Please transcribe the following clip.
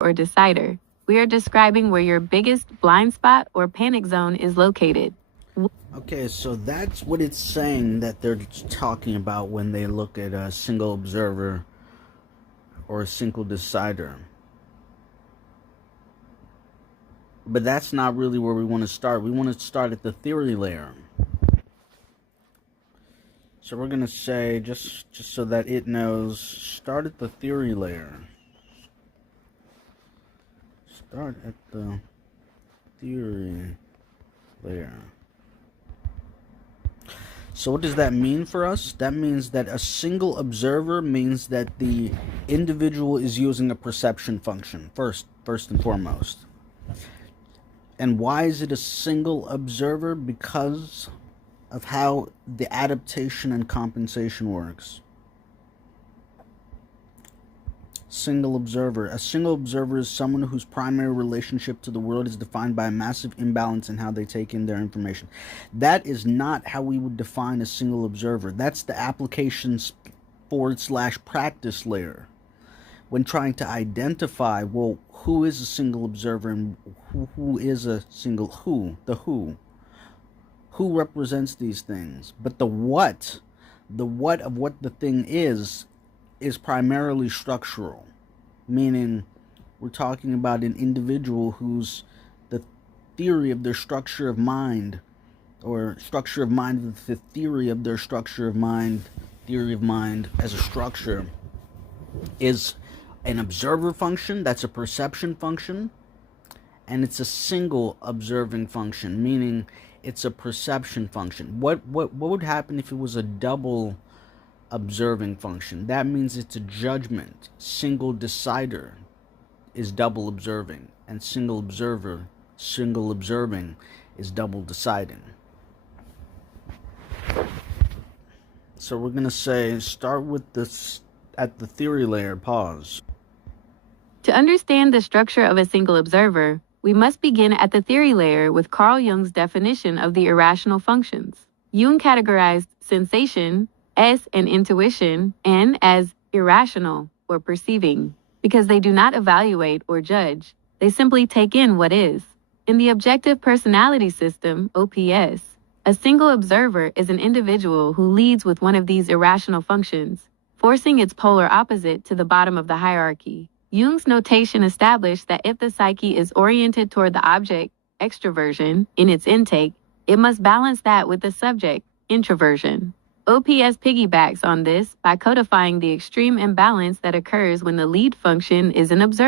or decider. We are describing where your biggest blind spot or panic zone is located. Okay, so that's what it's saying that they're talking about when they look at a single observer or a single decider. But that's not really where we want to start. We want to start at the theory layer. So we're going to say, just so that it knows, start at the theory layer. Start at the theory layer. So what does that mean for us? That means that a single observer means that the individual is using a perception function, first and foremost. And why is it a single observer? Because of how the adaptation and compensation works. Single observer. A single observer is someone whose primary relationship to the world is defined by a massive imbalance in how they take in their information. That is not how we would define a single observer. That's the applications / practice layer. When trying to identify, well, who is a single observer and who is a single who? Who represents these things? But the what of what the thing is primarily structural, meaning we're talking about an individual who's the theory of their structure of mind, or structure of mind, the theory of their structure of mind, theory of mind as a structure is an observer function, that's a perception function, and it's a single observing function, meaning it's a perception function. What would happen if it was a double observing function? That means it's a judgment. Single decider is double observing, and single observing is double deciding. So we're going to say, start with this at the theory layer, pause. To understand the structure of a single observer, we must begin at the theory layer with Carl Jung's definition of the irrational functions. Jung categorized sensation, S, and intuition, N, as irrational or perceiving, because they do not evaluate or judge. They simply take in what is. In the objective personality system, OPS, a single observer is an individual who leads with one of these irrational functions, forcing its polar opposite to the bottom of the hierarchy. Jung's notation established that if the psyche is oriented toward the object, extroversion, in its intake, it must balance that with the subject, introversion. OPS piggybacks on this by codifying the extreme imbalance that occurs when the lead function is an observer.